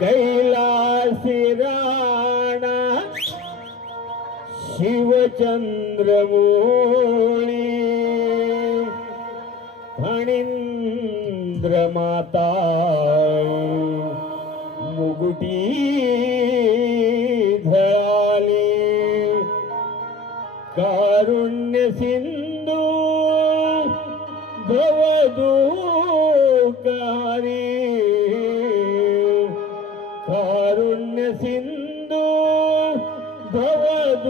कैलासी राणा शिवचंद्रमूळी फणींद्र माता मुगुटी झळाली कारुण्य सिंधू भवदुःखारी कारुण्य सिंधू भवदुःखारी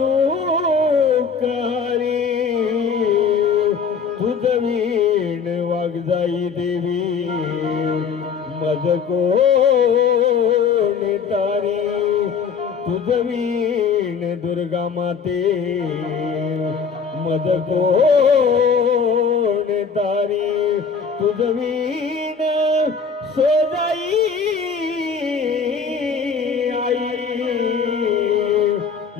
तुझ वीण वागजाई देवी मज कोण तारी तुझ वीण दुर्गा माते मज कोण तारी तुझ वीण सोजाई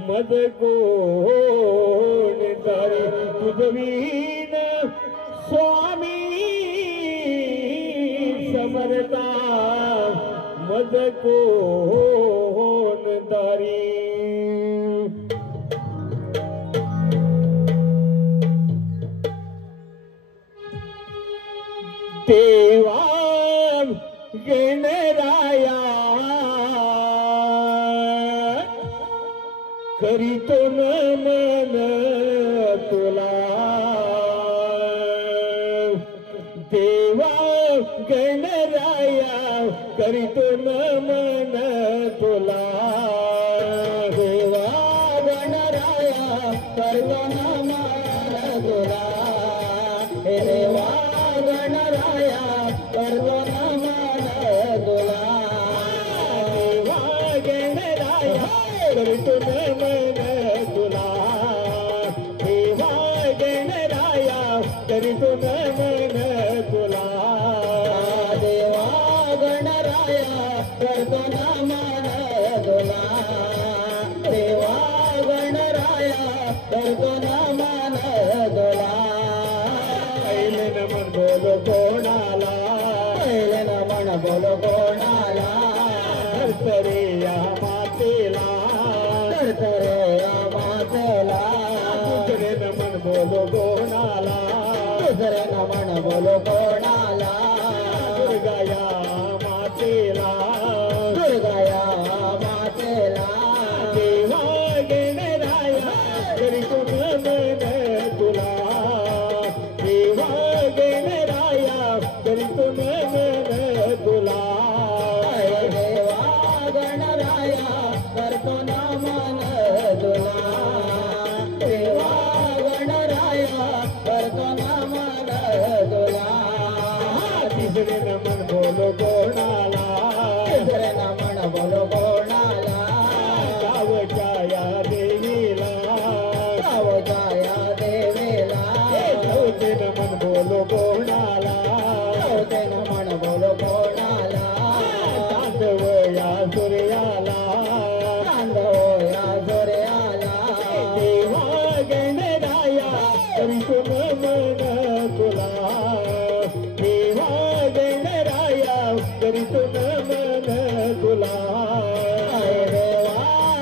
मज कोण तारी तुझ वीण स्वामी समर्था मज कोण तारी देवा गणराया करीतो नमन तुला देवा गणराया करीतो नमन तुला देवा गणराया करतो नमन तुला देवा गणराया करतो नमन तुला देवा गणराया करतो नमन तुला देवा गणराया करतो नमन तुला देवा गणराया करतो नमन तुला देवा गणराया करतो नमन तुला पहिले नमन बोलो कोणाला पहिले नमन बोलो कोणाला धरतरे या मातेला धरतरे या मातेला दुसरे नमन बोलो कोणाला दुसरे नमन बोलो कोणाला दुर्गा या मातेला दुर्गा या मातेला देवा गणराया करीतो नमन तुला देवा गणराया करीतो नमन तुला देवा गणराया करतो नमन तुला देवा गणराया करतो नमन तुला तिसरे नमन बोलो कोणाला तिसरे नमन बोलो कोणाला गावच्या या देवीला गावच्या या देवीला चौथे नमन बोलो कोणाला चौथे नमन बोलो कोणाला चांदव या सूर्याला चांदव या सूर्याला देवा गणराया करीतो नमन तुला देवा गणराया करीतो नमन तुला देवा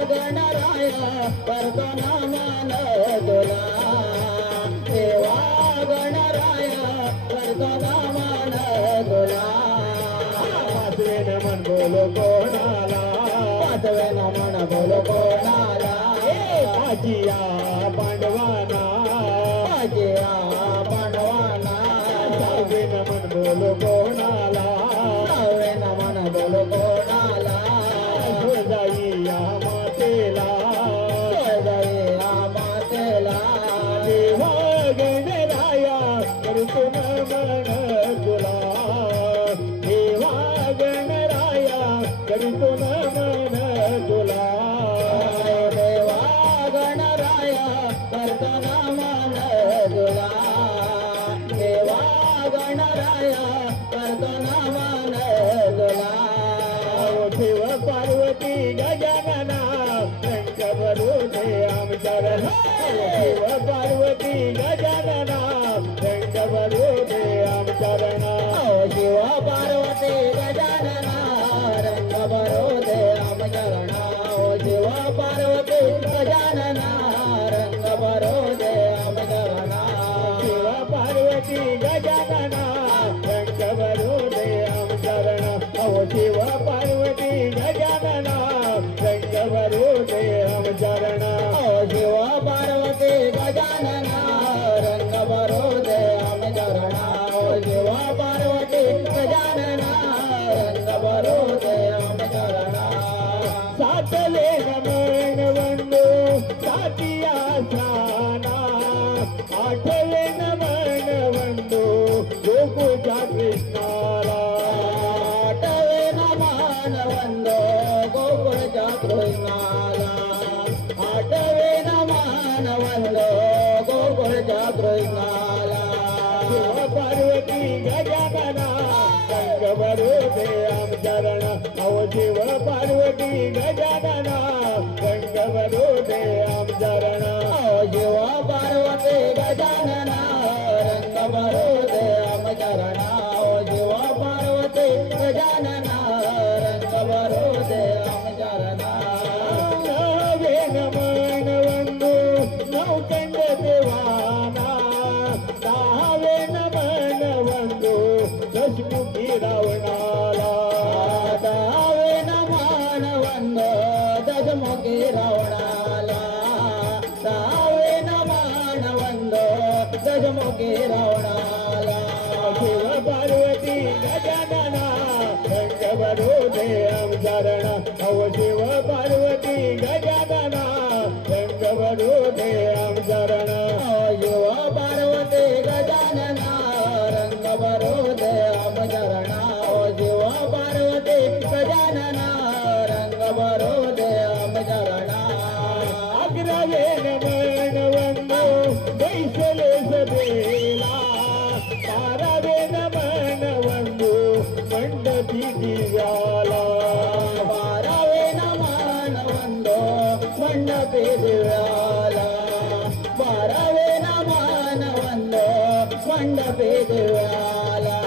गणराया करतो नमन तुला देवा गणराया करतो नमन तुला पाचवे नमन बोलो कोणाला पाचवे नमन बोलो कोणाला पाजिया पांडवाना पाजिया पांडवाना सहावे नमन बोलो कोणाला सहावे नमन बोलो कोणाला सोजाई या मातेला सोजाई या मातेला देवा गणराया करतो नमन तुला देवा गणराया करतो नमन तुला देवा गणराया करतो नमन तुला देवा गणराया करतो नमन तुला शिव पार्वती गजानना रंग भरूने आमच्या शिव पार्वती गजानना रंग भरूने आमच्या शिव पार्वती गजानना रंग भरूने शिव पार्वती गजानना रंग भरू दे हम चरणा शिव पार्वती गजानना रंग भरू दे हम चरणा शिव पार्वती गजानना रंग भरू दे हम चरणा सातले नमन वंदो सातिया स्नाना आठवे नमन वंदो गोकुळच्या कृष्णाला आठवे नमन वंदो गोकुळच्या कृष्णाला आठवे नमन वंदो गोकुळच्या कृष्णाला शिव पार्वती गजानना रंग भरू दे आम चरण अहो शिव पार्वती गजानना रंग भरू दे आम चरण शिव पार्वती गजानना रंग भरू दे आम चरणा शिव पार्वती गजानना रंग भरू दे आम चरणा नवे नमन वंदो नौकंड देवाना दहावे नमन वंदो दशमुखी रावणाला दहावे नमन वंदो दशमुखी रावणाला दहावे नमन वंदो दशमुखी रावणाला शिव पार्वती गजानना रंग भरू दे आम चरण अहो शिव पार्वती गजानना रंग भरू दे आम चरण शिव पार्वती गजानना रंग भरू दे आम चरणा शिव पार्वती गजानना रंग भरू दे आम चरणा अग्रवे नमन वंदो बैसले सभेला बारावे नमन वंदो मंडपी दिव्याला बारावे नमन वंदो मंडपी दिव्याला बारावे नमन वंदो मंडपी दिव्याला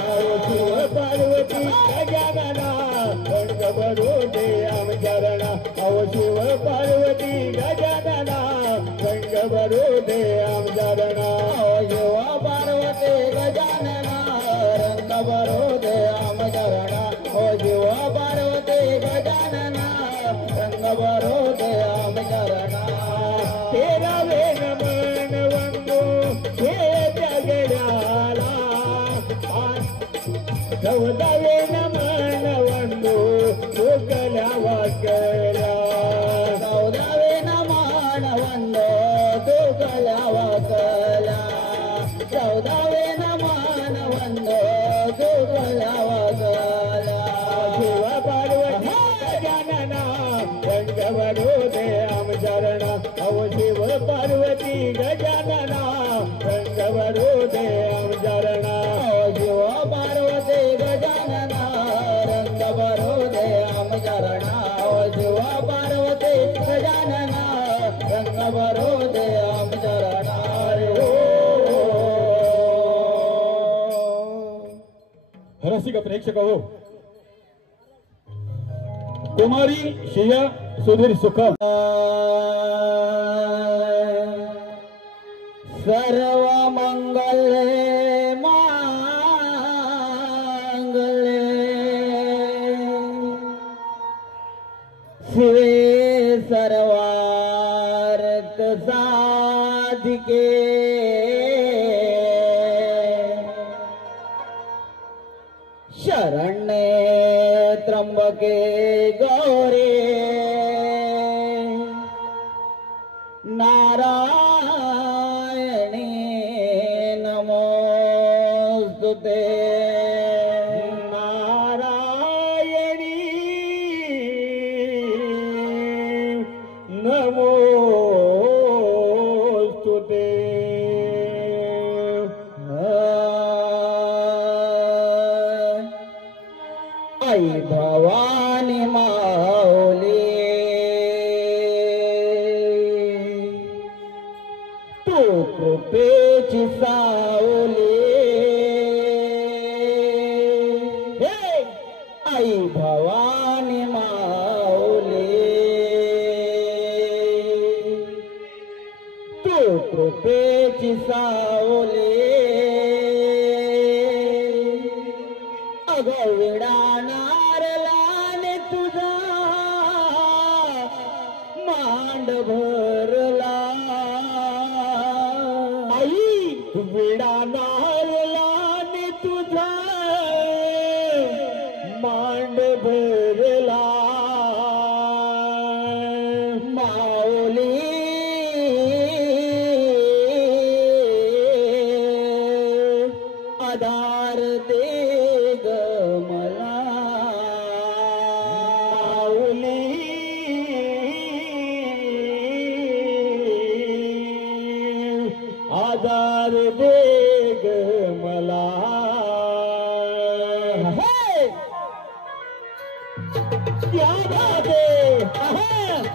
शिव पार्वती गजानना रंग भरू दे आम चरण अहो शिव पार्वती गजानना रंग भरू दे आम चरण शिव पार्वती गजानना रंग भरू दे आम चरणा शिव पार्वती गजानना रंग भरू दे आम चरणा तेरावे नमन वंदो खेळत्या गड्याला चौदावे नमन वंदो गोकल्या वाकल्या चौदावे नमन वंदो गोकल्या वाकल्या चौदावे नमन वंदो गोकल्या वाकल्या शिव पार्वती गजानना रंग भरू दे आम चरण अहो शिव पार्वती गजानना रंग भरू दे आम चरण शिव पार्वती गजानना रंग भरू दे आम चरणा शिव पार्वती गजानना रंग भरू दे आम चरणा रसिक प्रेक्षक हो कुमारी शिया सुधीर सुखम सर्व मंगल मांगले शिवे सर्वार्थ साधिके शरण्ये त्र्यंबके गौरी नारायणी नमोस्तुते नारायणी नमोस्तुते आई भवानी माऊली तू कृपेची सावली हे आई भवानी माऊली तू कृपेची सावली अगं विडाणार हे क्या बात है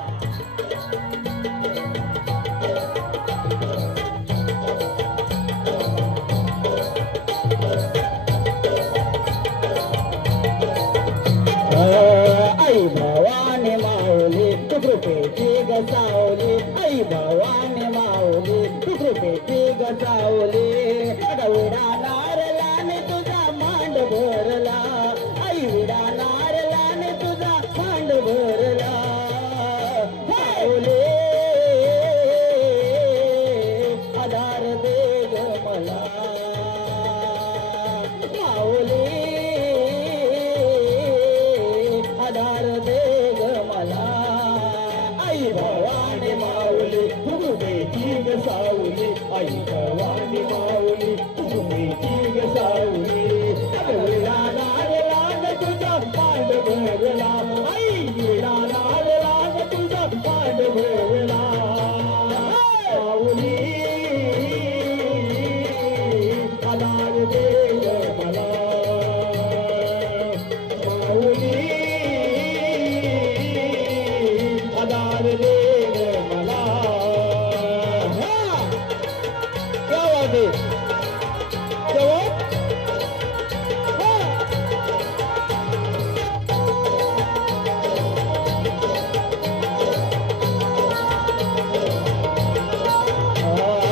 आई भवानी माऊली तू कृपेची गसावली आई भवानी माऊली तू कृपेची गसावली विडा नारलाने तुझा मांड भरला आई विडा नारलाने तुझा मांड भरला माऊली आधार दे ग मला माऊली आधार दे ग मला आई भवानी माऊली कृपेची गसावली आई भवानी माऊली कृपेची गसावली विडा नारलाने तुझा मांड भरला आई विडा नारलाने तुझा मांड भरला माऊली आधार दे ग मला माऊली आधार दे ग मला क्या बात है क्या बात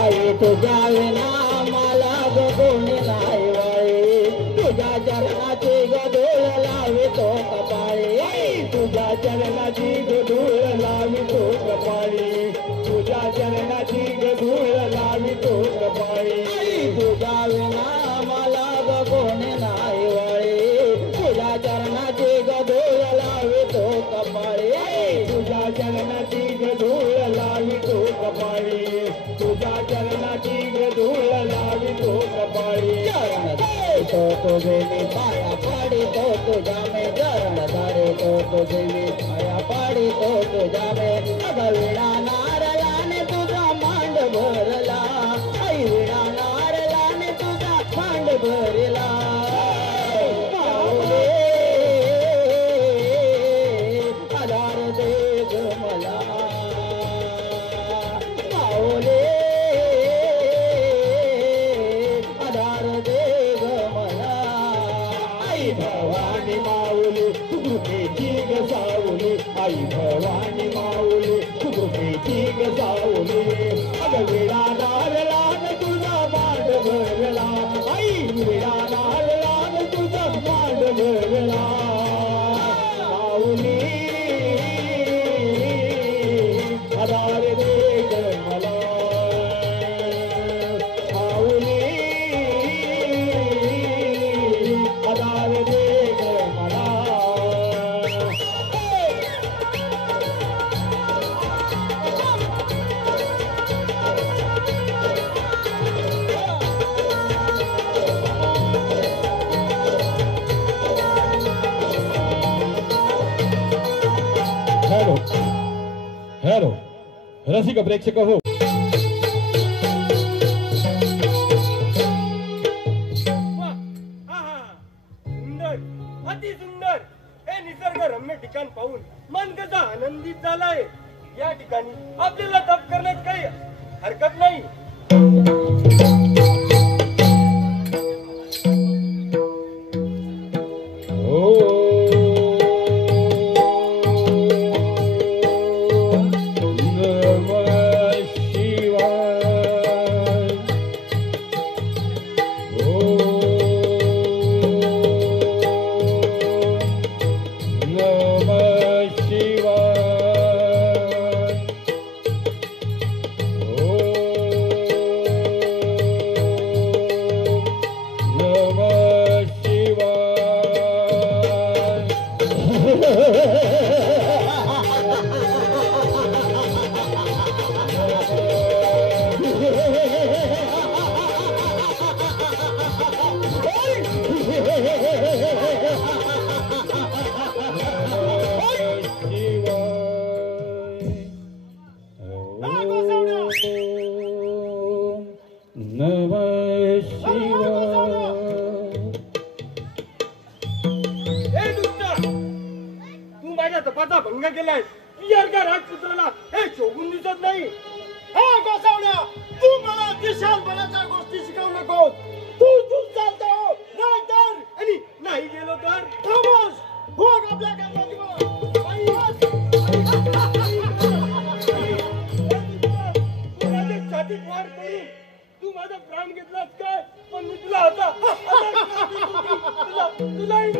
आई तुझ्या विना मला कोणी नाही वाई तुझ्या चरणाची गदोळ लावितो कपाळी आई तुझ्या चरणाची गदोळ लावितो कपाळी तुझ्या चरणाची गदोळ लावितो कपाळी आई तुझ्या विना मला कोणी नाही वाई तुझ्या चरणाची गदोळ लावितो कपाळी आई तुझ्या चरणाची गदोळ लावितो कपाळी तुझ्या चरणाची गदोळ लावितो कपाळी चरण धरतो तुझे मी पाया पाडितो तुझ्या मे चरण धरतो तुझे मी पाया पाडितो तुझ्या मे अग विडा नारलाने तुझा मांड भरला आई विडा नारलाने तुझा मांड भरला माऊली आधार दे ग मला माऊली आधार दे ग मला आई भवानी माऊली कृपेची गसावली आई भवानी माऊली कृपेची गसावली अग विडा नारलाने तुझा मांड भरला आई विडा नारलाने तुझा मांड भरला माऊली आधार दे ग मला माऊली आधार दे ग मला हेलो हेलो रसिक प्रेक्षक हो सुंदर अति सुंदर हे निसर्गरम्य ठिकाण पाहून मन कसा आनंदित झालाय या ठिकाणी आपल्याला तप करण्यात काही हरकत नाही तपाचा भंग केलाय. विचार का राजपुत्राला हे शोभून दिसत नाही. हा गोसावण्या, तू मला दिशालपणाच्या गोष्टी शिकवू नको. तू चालतो नाहीतर आणि नाही गेलो तर थांबस. भोग आपल्या कर्माची बळ. I watch. तू माझ्या छातीत वार करून तू माझा प्राण घेतलास काय? पण मी तुला आता तुलाही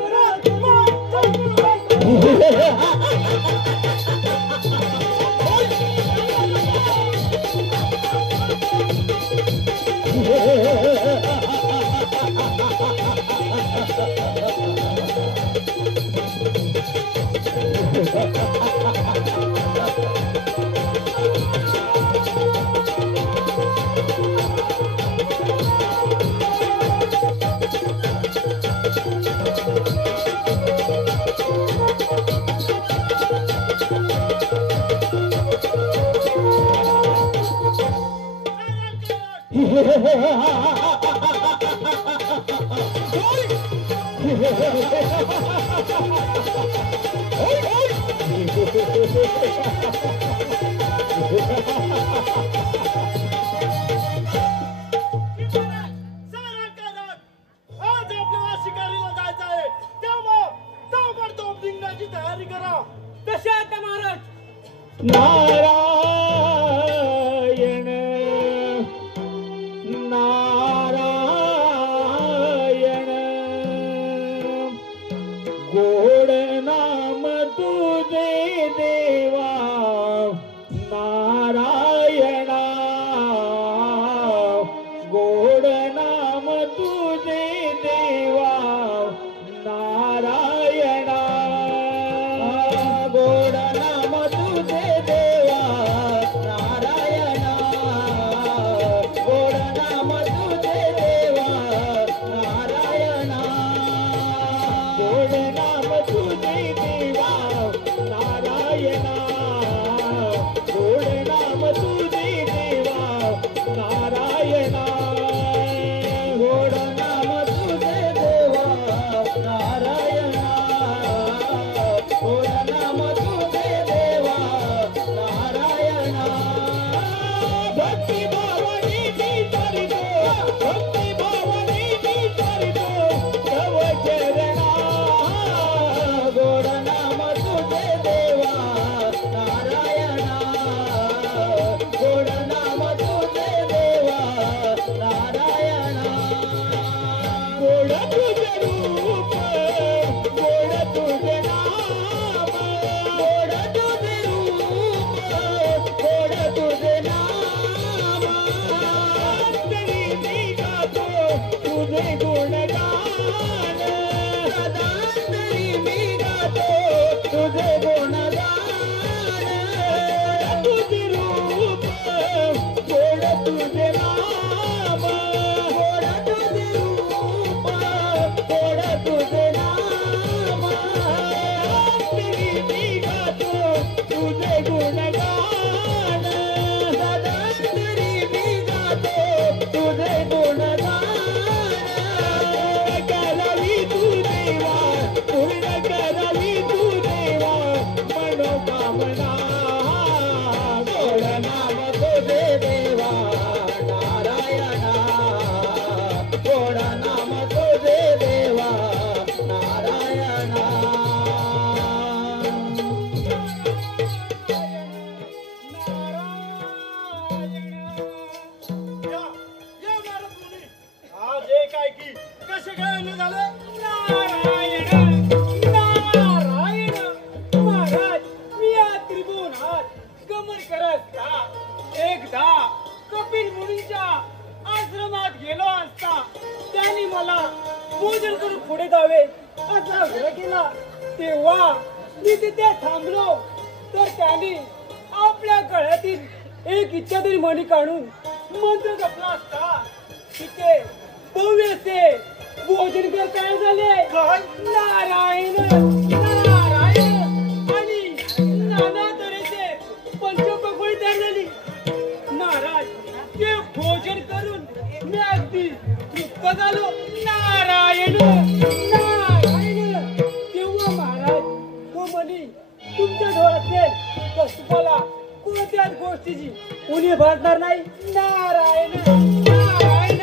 आज आपल्याला शिकारीला जायचं आहे. त्यामुळे ताबडतोब निघण्याची तयारी करा. तसे आता महाराज. नारायण नारायण गोड नाम तुझे देवा नारायणा गोड नाम तुझे देवा नारायणा गोड नाम तुझे देवा नारायणा गोड नाम तुझे देवा नारायणा गोड नाम तुझे देवा नारायणा गोड नाम तुझे देवा नारायणा गोड नाम तुझे देवा नारायणा गोड नाम तुझे देवा नारायणा भक्ती भावने विचारितो भक्ती भावने विचारितो तव चरणा गोड नाम तुझे देवा नारायणा गोड नाम तुझे देवा नारायणा गोड तुझे रूप गोड तुझे नाम गोड तुझे रूप गोड तुझे नाम तरी मी गातो तुझे गुणगान सदा तरी मी गातो तुझे गुणगान तुझे रूप गोड तुझे नाम गोड तुझे रूप गोड तुझे नाम तरी मी गातो तुझे गुणगान सदा तरी मी गातो तुझे गुणगान करावी तू देवा पूर्ण करावी तू देवा मनोकामना गोड नाम तुझे देवा नारायणा गोड नाम तुझे देवा नारायणा या नारद मुनी, आज हे काय की कसे काय झाले? नारायण नारायण महाराज. मी या त्रिभुवनात गमन करत का एकदा कपिल मुनींच्या आश्रमात गेलो असता त्यांनी मला पूजन करून पुढे जावे असा आग्रह केला. तेव्हा मी तिथे थांबलो तर त्यांनी आपल्या गळ्यातील एक इच्छाधारी मणी काढून मंत्र जपला असता तिथे भव्यसे भोजन कर तयार झाले. नारायण नारायण आणि नाना तऱ्हेचे पंचपक्वान्न तयार झाली. महाराज ते भोजन करून मी अगदी तृप्त झालो. नारायण नारायण. तेव्हा महाराज तो मणी वाजणार नाही. नारायण नारायण.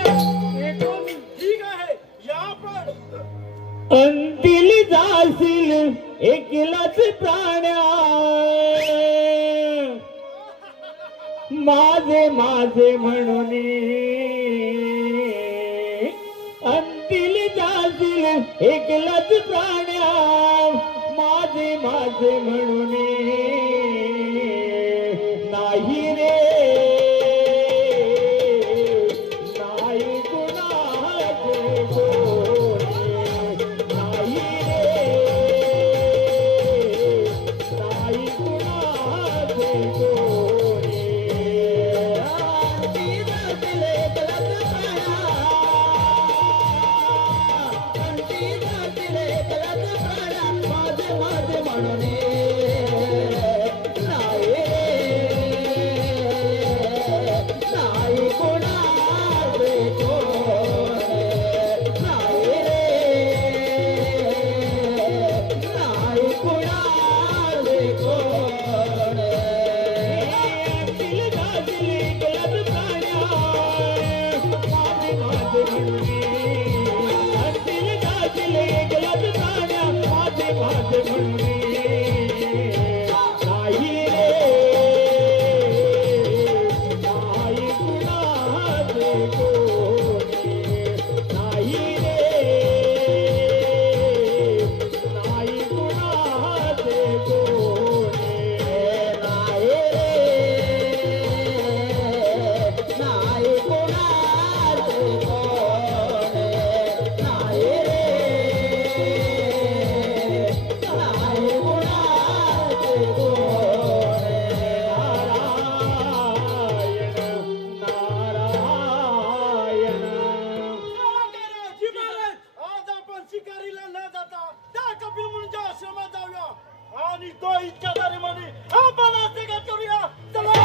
एकदम ठीक आहे या पण अंतिल जाशील एकलाच प्राण्या माझे माझे म्हणून अंतिल जाशील एकलाच प्राण्या माझे माझे म्हणून नाही रे नाही कुणाचे कोणी नाही रे नाही कुणाचे कोणी अंती जातील एकलाच प्राण्या अंती जातील एकलाच प्राण्या माझे माझे म्हणून नाही रे नाही कोणाचे कोणी नाही रे नाही कोणाचे कोणी अंतील जातील एकलाच प्राण्या माझे माझे म्हणून अंतील जातील एकलाच प्राण्या माझे माझे म्हणून नाही रे नाही कुणाचे कोणी नाही रे नाही कुणाचे कोणी नाही रे नाही कुणाचे कोणी नाही रे नाही कुणाचे कोणी नारायण नारायण आज आपण शिकारीला न जाता त्या कपिल मुनीच्या आश्रमात जाऊया आणि तो इच्छाधारी म्हणे आपण असे का करूया चला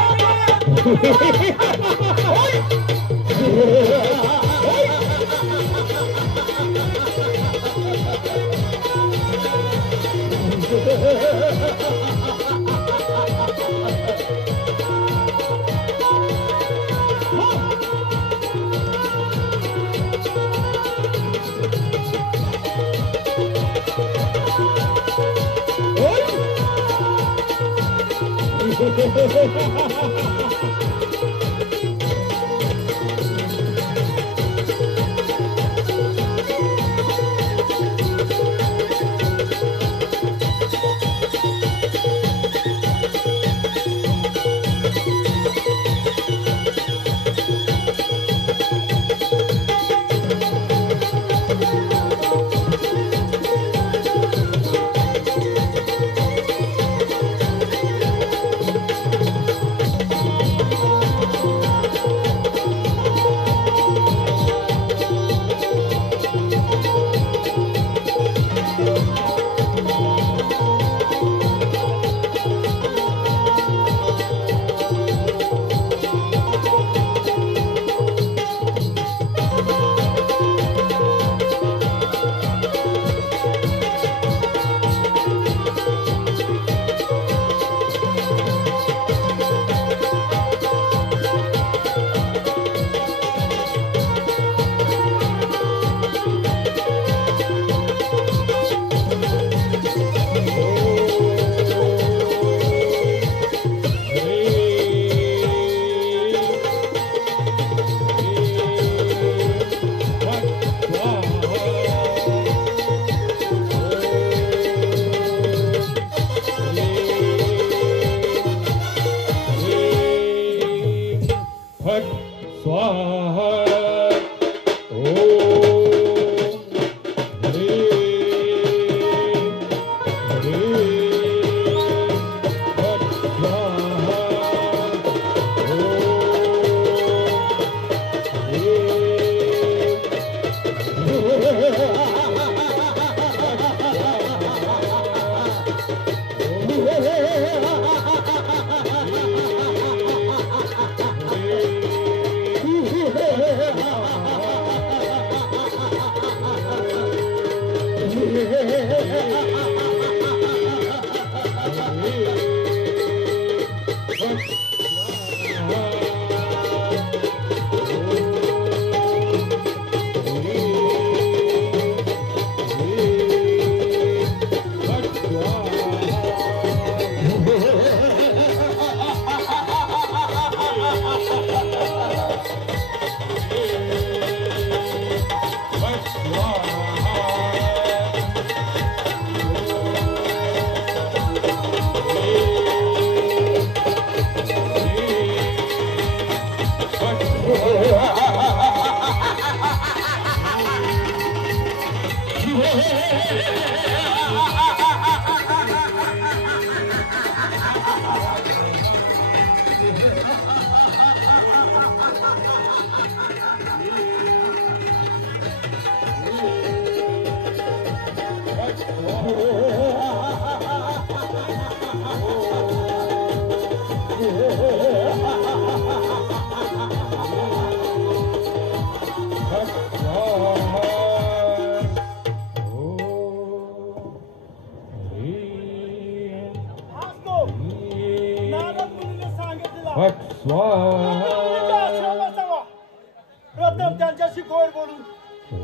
प्रथम त्यांच्याशी गोड बोलून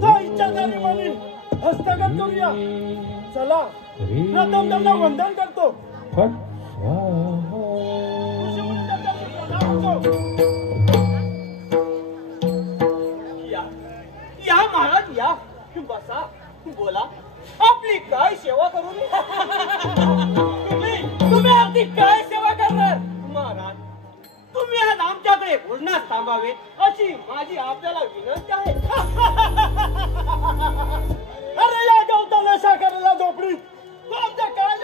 त्या इच्छाधारी म्हणी हस्तगत करूया. चला प्रथम त्यांना वंदन करतो. या महाराज या बसा बोला आपली काय सेवा करू मी तुम्ही आपली काय सेवा करणार महाराज तुम्ही आज आमच्याकडे भोजनास थांबावे अशी माझी आपल्याला विनंती आहे. अरे या गवताला साखरेला झोपडी तू आमच्या काय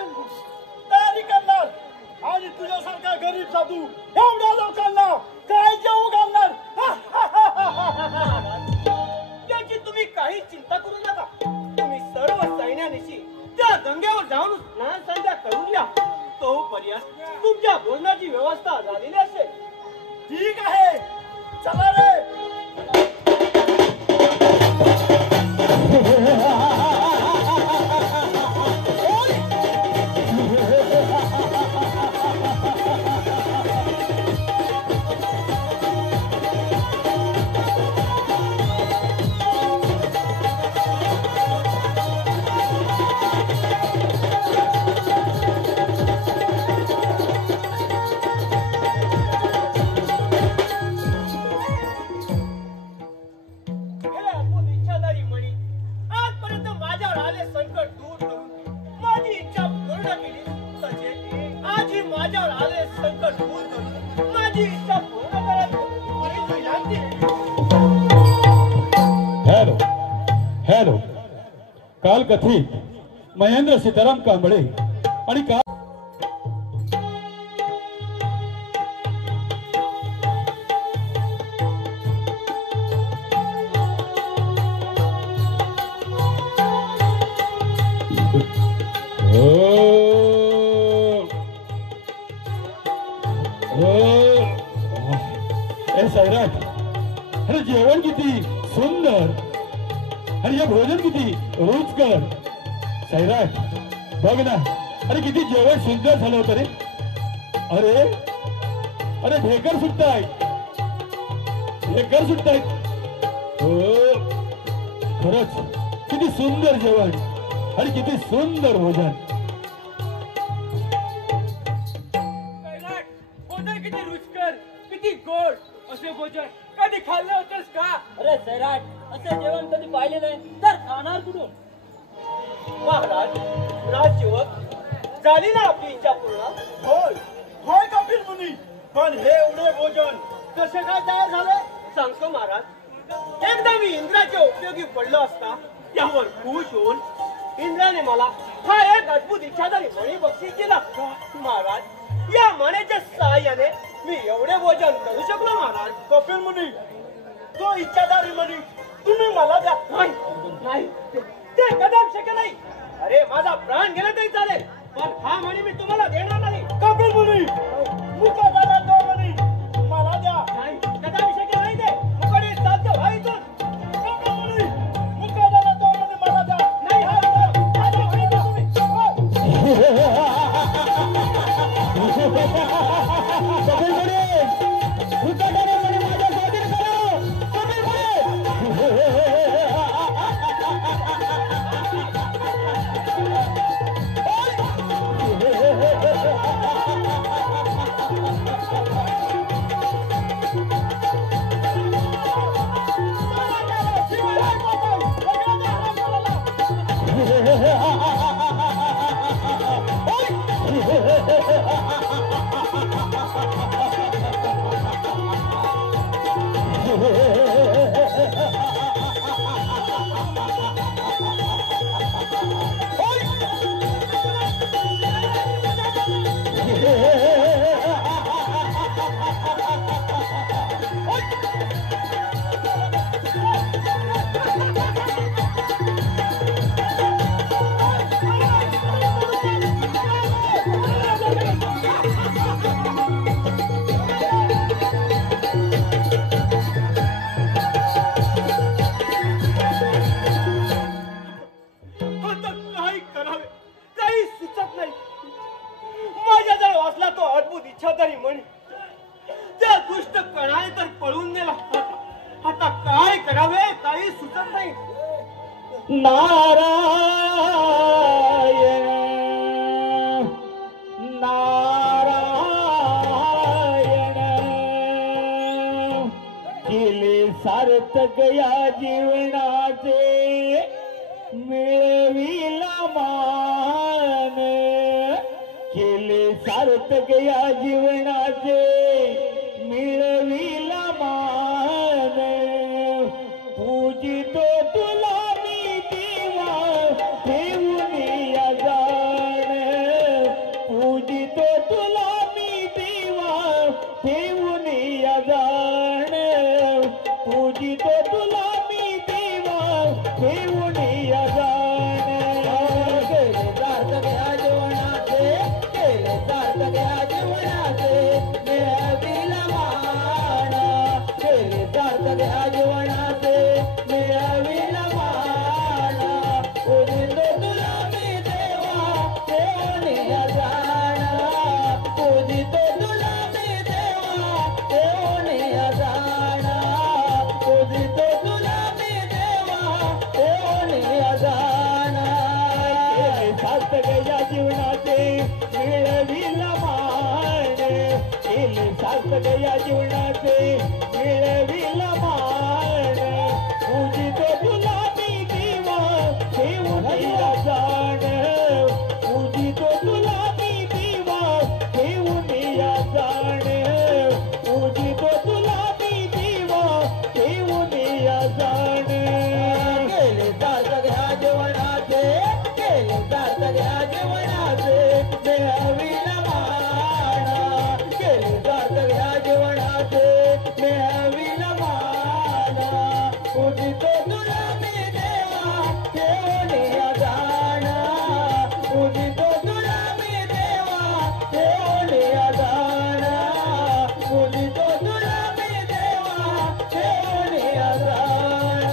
तयारी करणार आणि तुझ्यासारखा गरीब साधू एवढ्या लोकांना काय जेवू घालणार. याची तुम्ही काही चिंता करू नका. तुम्ही सर्व सैन्यानिशी त्या गंगेवर जाऊन स्नान संध्या करून या. तोपर्यंत तुमच्या भोजनाची व्यवस्था झालेली असेल. ठीक आहे चला रे. हॅलो काल कथित महेंद्र सीताराम कांबळे आणि का सैराट अरे जेवण किती सुंदर आणि हे भोजन किती रुचकर. सैराट बघ ना अरे किती जेवण सुंदर झालं होतं रे. अरे अरे ढेकर सुटतायत ढेकर सुटतायत. हो खरंच किती सुंदर जेवण आणि किती सुंदर भोजन. भोजन किती रुचकर किती गोड असे भोजन कधी खाल्लं होतंस का. अरे सैराट असे जेवण कधी पाहिले नाही तर खाणार कुठून. महाराज राजसेवक झाली ना आपली इच्छा पूर्ण. होय होय कपिल मुनी पण हे एवढे भोजन कसे काय तयार झाले सांगतो महाराज. एकदा मी इंद्राच्या उपयोगी पडलो असता त्यावर खुश होऊन इंद्राने मला हा एक अद्भुत इच्छाधारी मणी बक्षीस दिला. महाराज या मण्याच्या सहाय्याने मी एवढे भोजन करू शकलो. महाराज कपिल मुनी तो इच्छाधारी मणी तुम्ही मला द्या. नाही ते कदाच शक्य नाही. अरे माझा प्राण गेला तरी चालेल पण हा मणी मी तुम्हाला देणार नाही. कपिल मुनी मुकादाला तो मणी मला द्या. नाही कदाच शक्य नाही. ते मुकडे साध्य व्हायचं. कपिल मुनी मुकादाला तो मणी मला द्या. नाही हा साध्य व्हायचं तुम्ही. कपिल मुनी मुकादाला मणी माझ्या स्वाधीन करा. कपिल मुनी इच्छाधारी म्हणी त्या दुष्ट कणाने तर पळून नेला. आता काय करावे काही सुचत नाही. नारायण नारायण केले सार्थक या जीवनाचे मिळविला मान केले सार्थक या जीवनाचे मिळविला मान पूजितो तुला मी देवा ठेवून या जाण पूजितो तुला मी देवा ठेवून या जाण पूजितो तुला मी देवा ठेवून या जाण केले सार्थक या जीवनाचे केले सार्थक या जीवनाचे मिळविला मान केले सार्थक या जीवनाचे मिळविला मान पूजितो तुला मी देवा ठेवून या जाण पूजितो तुला मी देवा ठेवून या जाण पूजितो तुला मी देवा ठेवून या जाण केले सार्थक या जीवनाचे मिळविला मान केले सार्थक या जीवनाचे मिळविला मान पूजितो तुला मी देवा ठेवून या जाण पूजितो तुला मी देवा ठेवून या जाण पूजितो तुला मी देवा ठेवून या जाण केले सार्थक या जीवनाचे केले सार्थक या जीवनाचे मिळविला मान केले सार्थक या जीवनाचे मिळविला मान पूजितो तुला मी देवा ठेवून या जाण पूजितो तुला मी देवा ठेवून या जाण पूजितो तुला मी देवा ठेवून या जाण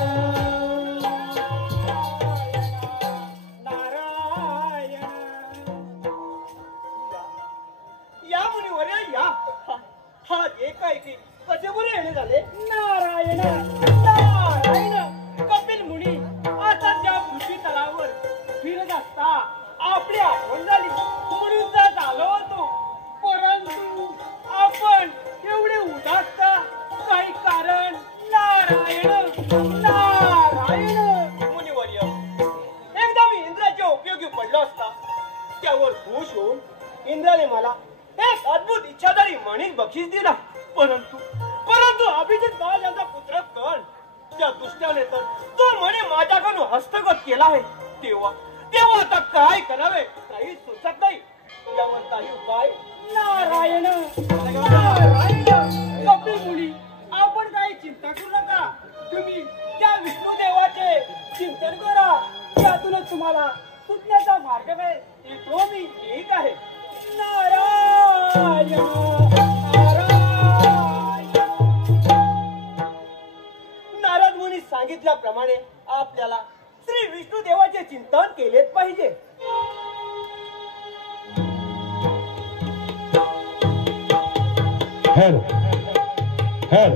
नारायण या मुनीवर या. हा जे काय ते कसे बरे येणे झाले. नारायण नारायण कपिल मुनी आता त्या पृथ्वी तलावर फिरत असता आपली आठवण झाली. मुनीचा झालो होतो परंतु आपण एवढे उदास का काही कारण. नारायण नारायण मुनिवर्य एकदा मी इंद्राच्या उपयोगी पडलो असता त्यावर खुश होऊन इंद्राने मला एक अद्भुत इच्छाधारी मणी बक्षीस दिला. परंतु परंतु अभिजित बाळ यांचा पुत्र कर्ण त्या दुष्टाने तर तो मणी माझ्याकडून हस्तगत केला आहे. तेव्हा तेव्हा आता काय करावे काही सुचत नाही. यावर काही उपाय. नारायण नारायण कपिल मुनी आपण काही चिंता करू नका. तुम्ही त्या विष्णू देवाचे चिंतन करा. त्यातूनच तुम्हाला सुटण्याचा मार्ग मिळेल. तो मी ठीक आहे. नारायण नारायण नारद मुनी सांगितल्याप्रमाणे आपल्याला श्री विष्णू देवाचे चिंतन केलेच पाहिजे. हेड हेड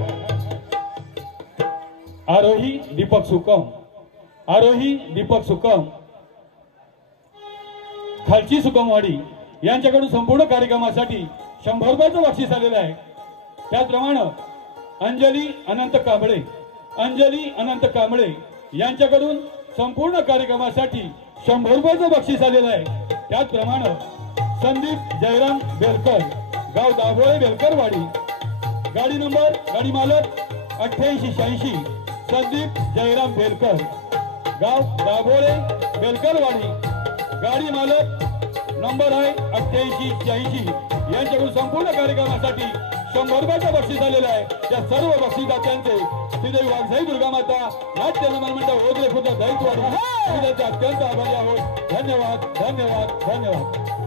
आरोही दीपक सुकम आरोही दीपक सुकम खालची सुकमवाडी यांच्याकडून संपूर्ण कार्यक्रमासाठी 100 रुपयाचं बक्षीस आलेलं आहे. त्याचप्रमाणे अंजली अनंत कांबळे यांच्याकडून संपूर्ण कार्यक्रमासाठी 100 रुपयाचं बक्षीस आलेलं आहे. त्याचप्रमाणे संदीप जयराम बेलकर गाव दाभोळे बेलकरवाडी गाडी मालक 8886 संदीप जयराम बेलकर गाव दाभोळे बेलकरवाडी गाडी मालक नंबर आहे 8886 यांच्याकडून संपूर्ण कार्यक्रमासाठी 100 रुपयाचं बक्षीस आलेलं आहे. त्या सर्व बक्षीसदात्यांचे श्रीदेवी वाघसाई दुर्गामाता नाट्य नमन मंडळ ओगले खुर्द दैतवाडी अत्यंत आभारी आहोत. धन्यवाद धन्यवाद धन्यवाद.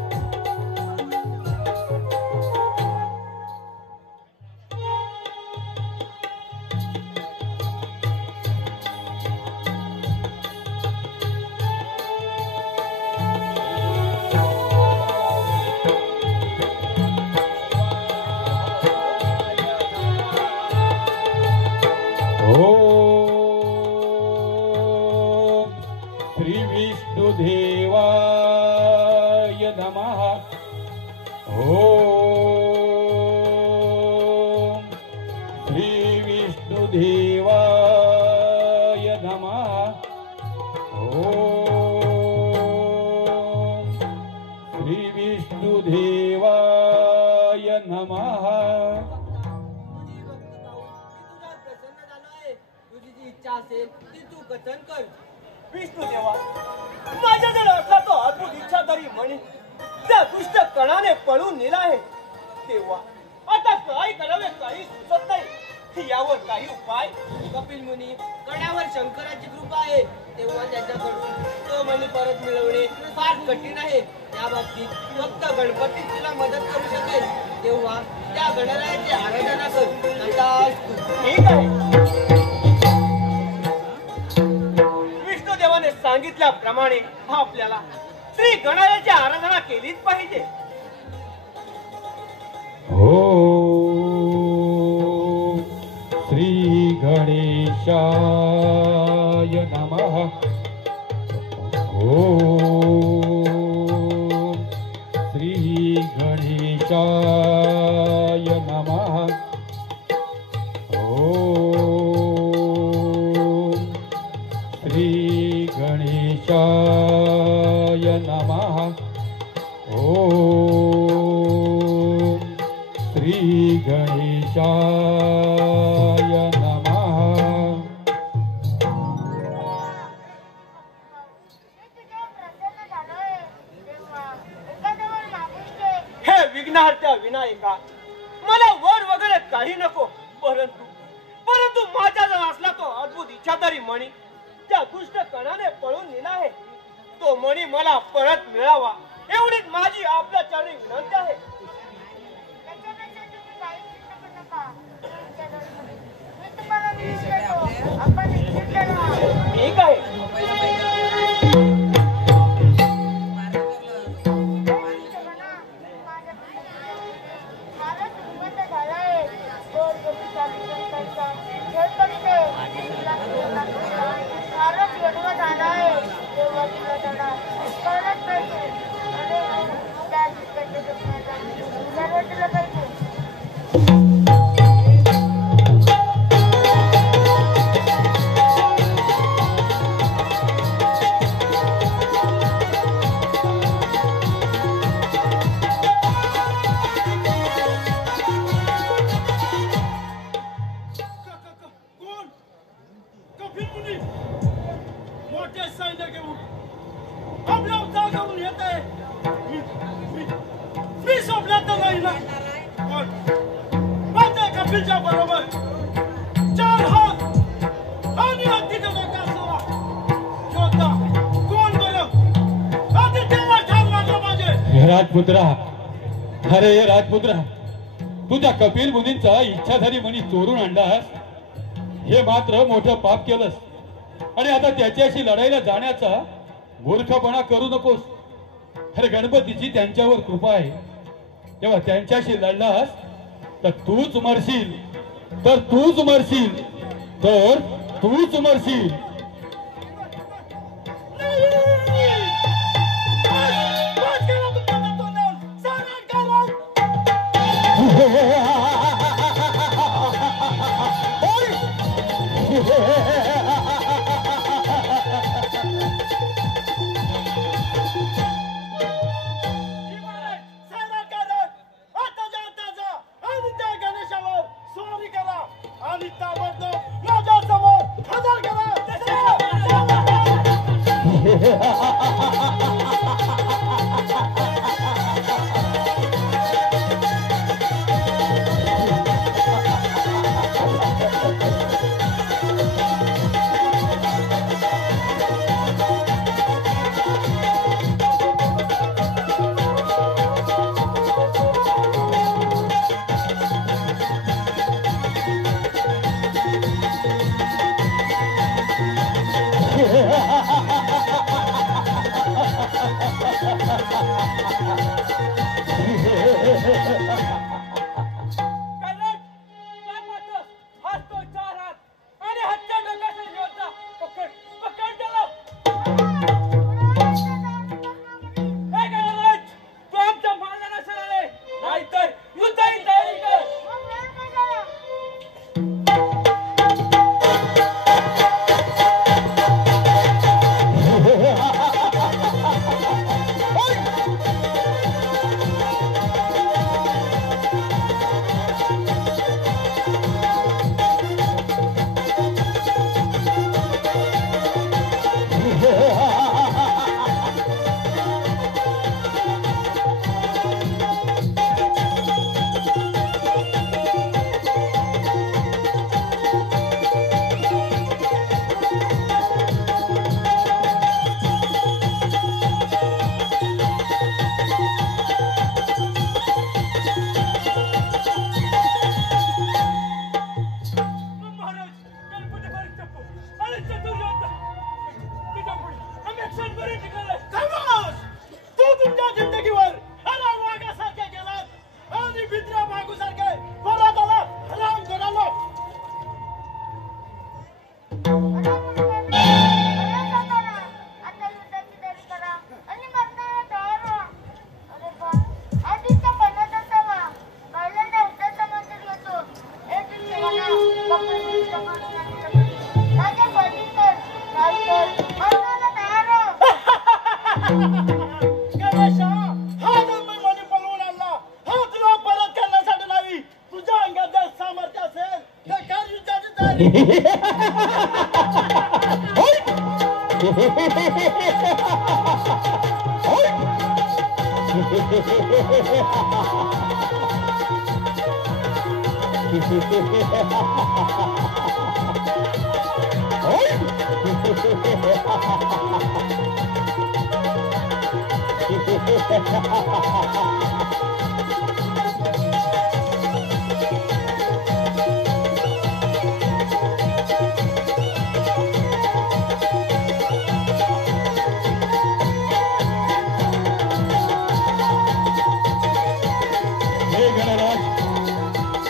नमः ओम श्री विष्णुदेवाय नमः ओम श्री विष्णुदेवाय नमः तुझी जी इच्छा असेल ती तू कथन कर. विष्णू देवा, माझ्याजवळ असला तो अद्भुत इच्छाधारी म्हणी त्या दुष्ट कणाने पळून नेला आहे. तेव्हा आता काय करावे काही सुचत नाही. यावर काही उपाय. कपिल मुनी, कणावर शंकराची कृपा आहे, तेव्हा त्याच्याकडून तो मणी परत मिळवणे फार कठीण आहे. त्या बाबतीत फक्त गणपती तिला मदत करू शकेल. तेव्हा त्या गणरायाची आराधना कर. तथास्तु. ठीक आहे. विष्णुदेवाने सांगितल्याप्रमाणे आपल्याला श्री गणरायाची आराधना केलीच पाहिजे. ओम श्री गणेशाय नमः ओम श्री गणेशाय नमः ओम श्री गणेशाय नमः ओम श्री गणेशाय नमः. हे विघ्नहर्त्या विनायका, मला वर वगैरे काही नको, परंतु माझ्याजवळ असला तो अद्भुत इच्छाधारी मणी त्या दुष्ट कणाने पळून नेला आहे. तो मणी मला परत मिळावा एवढीच माझी आपल्या चरणी विनंती आहे. ठीक आहे. राजपुत्रा, अरे राजपुत्रा, तुझ्या कपिल मुनींचा इच्छाधारी मणी चोरून आणलास, हे मात्र मोठं पाप केलंस. आणि आता त्याच्याशी लढायला जाण्याचा मूर्खपणा करू नकोस. अरे गणपतीची त्यांच्यावर कृपा आहे, तेव्हा त्यांच्याशी लढलास तर तूच मरशील, तर तूच मरशील, तर तूच मरशील. गणेशा, हा जो मी मणी पळवून आणला, हा तुला परत करण्यासाठी नाही. तुझ्या अंगात जर सामर्थ्य असेल तर काय विचारत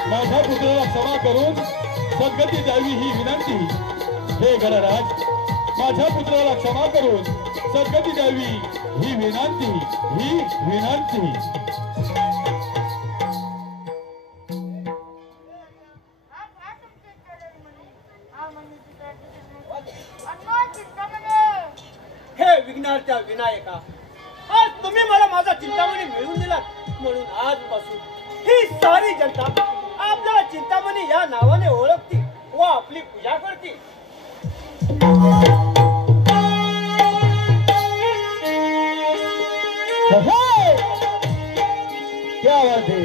माझ्या पुतळ्याला क्षमा करून सद्गती द्यावी ही विनंती. हे गणराज, माझ्या पुतळ्याला क्षमा करून सद्गती द्यावी ही विनंती. हे विघ्नाच्या विनायका, आज तुम्ही मला माझा चिंतामणी मिळवून दिलात म्हणून आजपासून ही सारी जनता आपल्याला चिंतामणी या नावाने ओळखती व आपली पूजा करते. क्या बात है.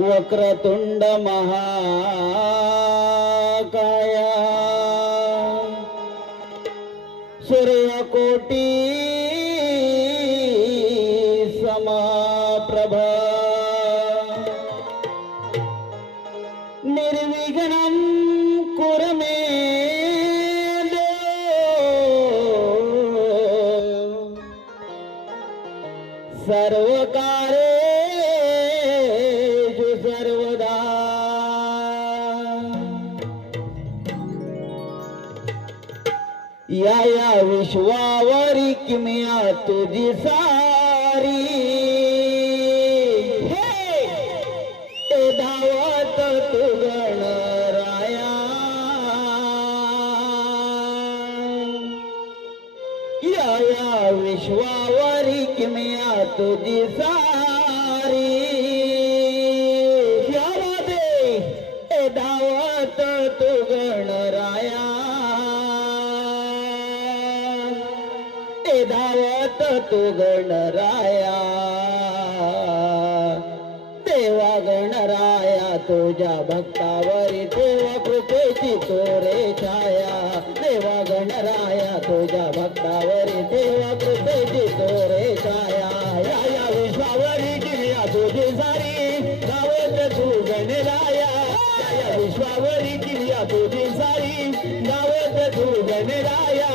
वक्रतुंड महाकाया सूर्यकोटी समप्रभा निर्विघ्नं कुरु मे देव सर्वकारेषु सर्वदा. या विश्वावरी किमया तुझी सारी हे धावत तू गणराया. या विश्वावरी किमया तुझी सारी दे ए धावत तू गणराया. धावत तू गणराया. देवा गणराया तुझ्या भक्तावरी देवा कृपेची तोरे छाया. देवा गणराया तुझ्या भक्तावरी देवा कृपेची तोरे छाया. या विश्वावरी किमया तुझी सारी धावत तू गणराया. या विश्वावरी किमया तुझी सारी धावत तू गणराया.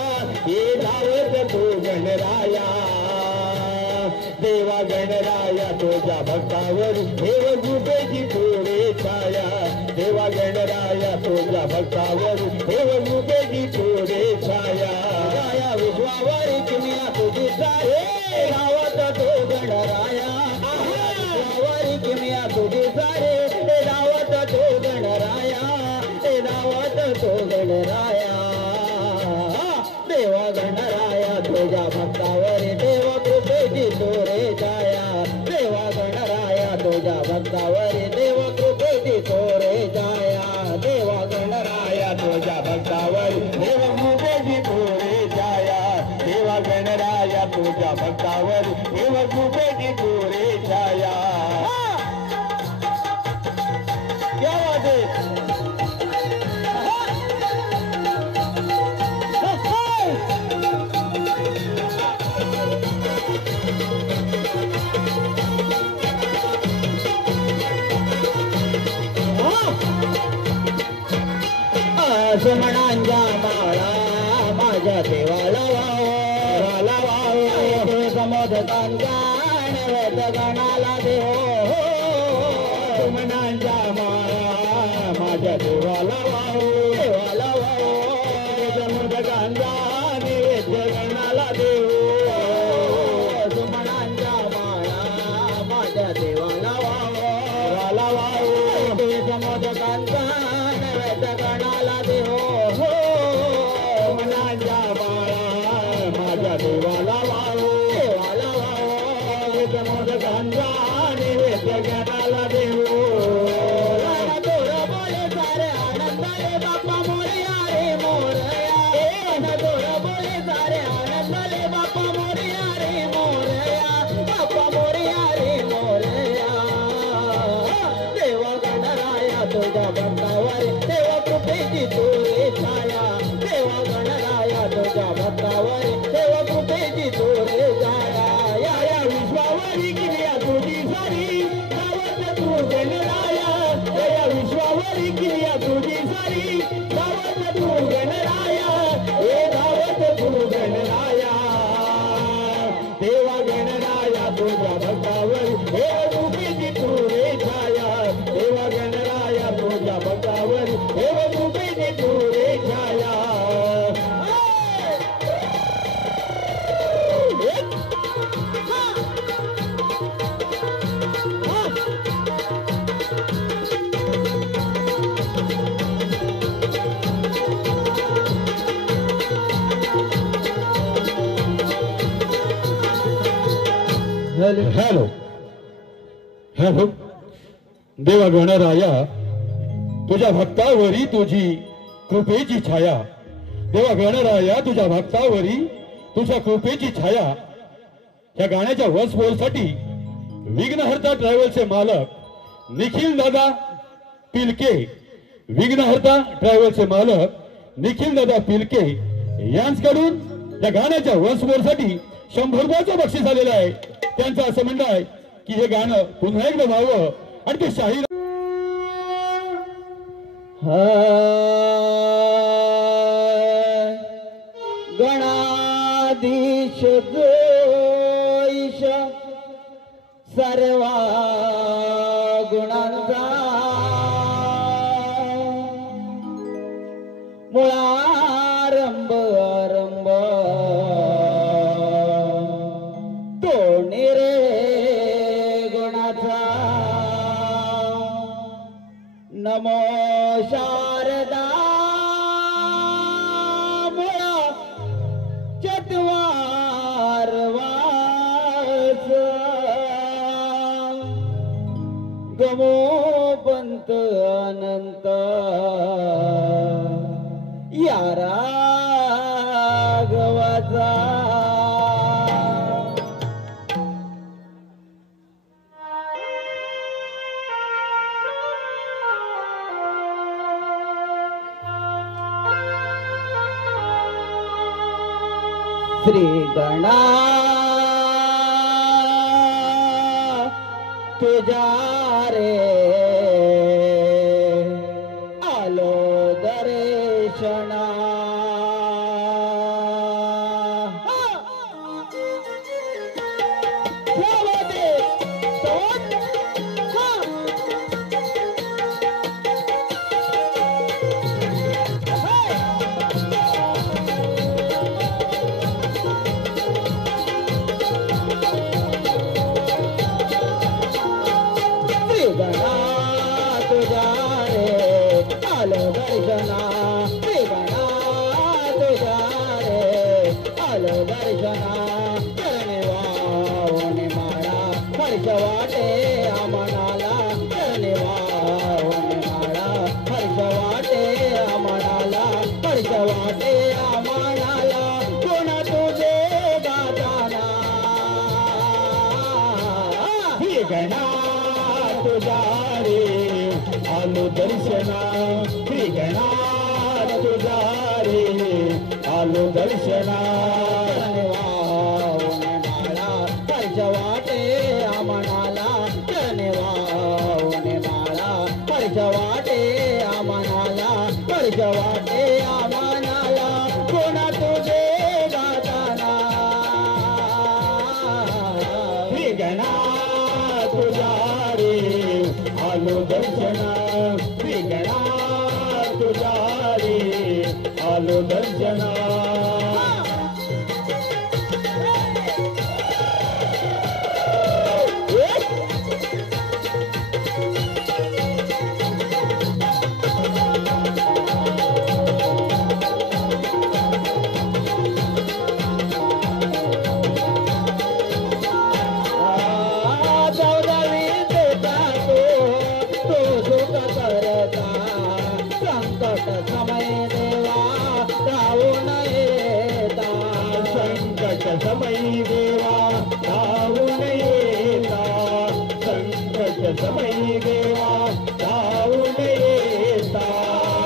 हे धावत तू गणराया. देवा गणराया तुझ्या भक्तावर देव कृपेची तोरे छाया. देवा गणराया तुझ्या भक्तावर देव कृपेची तोरे छाया. या विश्वावरी किमया तुझी सारी धावत तू गणराया. विश्वावरी किमया तुझी सारी धावत तू गणराया. धावत तू गणराया. देवा गणराया तुझ्या भक्तावरी देव कृपेची तोरे छाया. देवा गणराया तुझ्या भक्तावरी देव कृपेची तोरे छाया. देवा गणराया तुझ्या भक्तावरी देव कृपेची तोरे छाया. देवा गणराया तुझ्या भक्तावरी देव कृपेची तोरे छाया. क्या बात है. सुमणांच्या माळा माझ्या देवाला वाव समोदकांच्या नैवेद्य गणाला दे हो सुमनांच्या माळा माझ्या देवाला वाहो देवाला वाहो मोदकांचा नैवेद्य गणाला दे हो सुमनांच्या माळा माझ्या देवाला वाहो देवाला वाहो मोदकांचा नैवेद्य गणाला दे हो सुमनांच्या माळा माझ्या देवाला वाहो देवाला वाहो मोदकांचा नैवेद्य गणाला दे हो तुझ्या भक्तावर देवा कृपेची तोरे छाया देवा गणराया तुझ्या भक्तावर देवा कृपेची तोरे छाया या विश्वावरी क्रिया तुझी सारी गावात तू गणराया या विश्वावरी क्रिया तुझी सारी गावात तू गणराया हे गावात तू गणराया देवा गणराया तुझ्या भक्तावर देवा कृपेची तोरे छाया देवा गणराया तुझ्या भक्तावर देव कृपेची तोरे छाया हॅलो हॅलो देवा गणराया तुझ्या भक्तावरी तुझी कृपेची छाया देवा गणराया तुझ्या भक्तावरी तुझ्या कृपेची छाया या गाण्याच्या वसबोलसाठी विघ्नहर्ता ट्रॅव्हल्सचे मालक निखिल दादा पिलके विघ्नहर्ता ट्रॅव्हल्सचे मालक निखिल दादा पिलके यांच्याकडून या गाण्याच्या वसबोलसाठी 100 रुपयाचं बक्षीस आलेलं आहे. त्यांचं असं म्हणणं आहे की हे गाणं पुन्हा एकदा व्हावं आणि ते शाहीर गणाधीश जोईश सर्वा गुणांचा मुळारंभ आरंभ तो निरे गुणाचा नमो शारदा मुळा चत्वार वास गमो पंत अनंत या राघवाचा श्री गणा तुझ्या रे आलो दर्शना दर्शना तुझ्या रे आलो दर्शना करणे वावणे माळा हर्ष वाटे आम्हाला करणे वावणे माळा हर्ष वाटे आम्हाला हर्ष वाटे आम्हाला कोणा तुझे गाताना ही गणा तुझ्या रे आलो दर्शना श्री गणा तुझ्या रे आलो दर्शना माळा हर्ष वाटे आम्हाला करणे वावणे माळा हर्ष वाटे आम्हाला हर्ष वाटे आम्हाला कोणा तुझे गाताना श्री गणा तुझ्या रे आलो दर्शना श्रीगणा तुझ्या रे आलो दर्शना समयी देवा धावून येता संकट समयी देवा धावून येता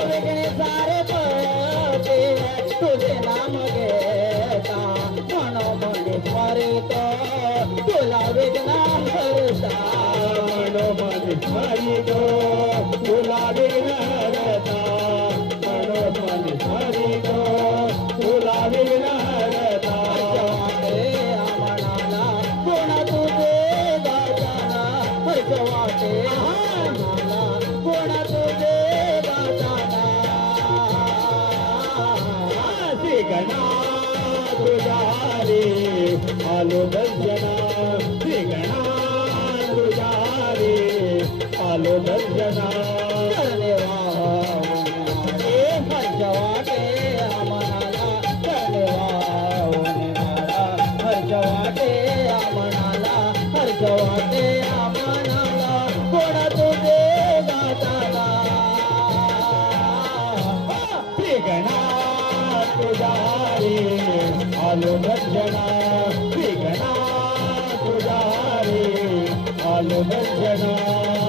वेगळे सारे पळते तुझे नाम घेता मनोमनी स्मरित तुला विघ्न हरता मनोमनी स्मरित तुला विघ्न हरता मनोमनी स्मरित तुला विघ्न हरता श्रीगणा तुझ्या रे आलो दर्शना श्रीगणा तुझ्या रे आलो दर्शना हर्षवाटे मनाला हर्षवाटे मनाला हर्षवाटे मनाला कोण तुझे गाताना श्रीगणा तुझ्या रे आलो दर्शना श्रीगणा तुझ्या रे आलो दर्शना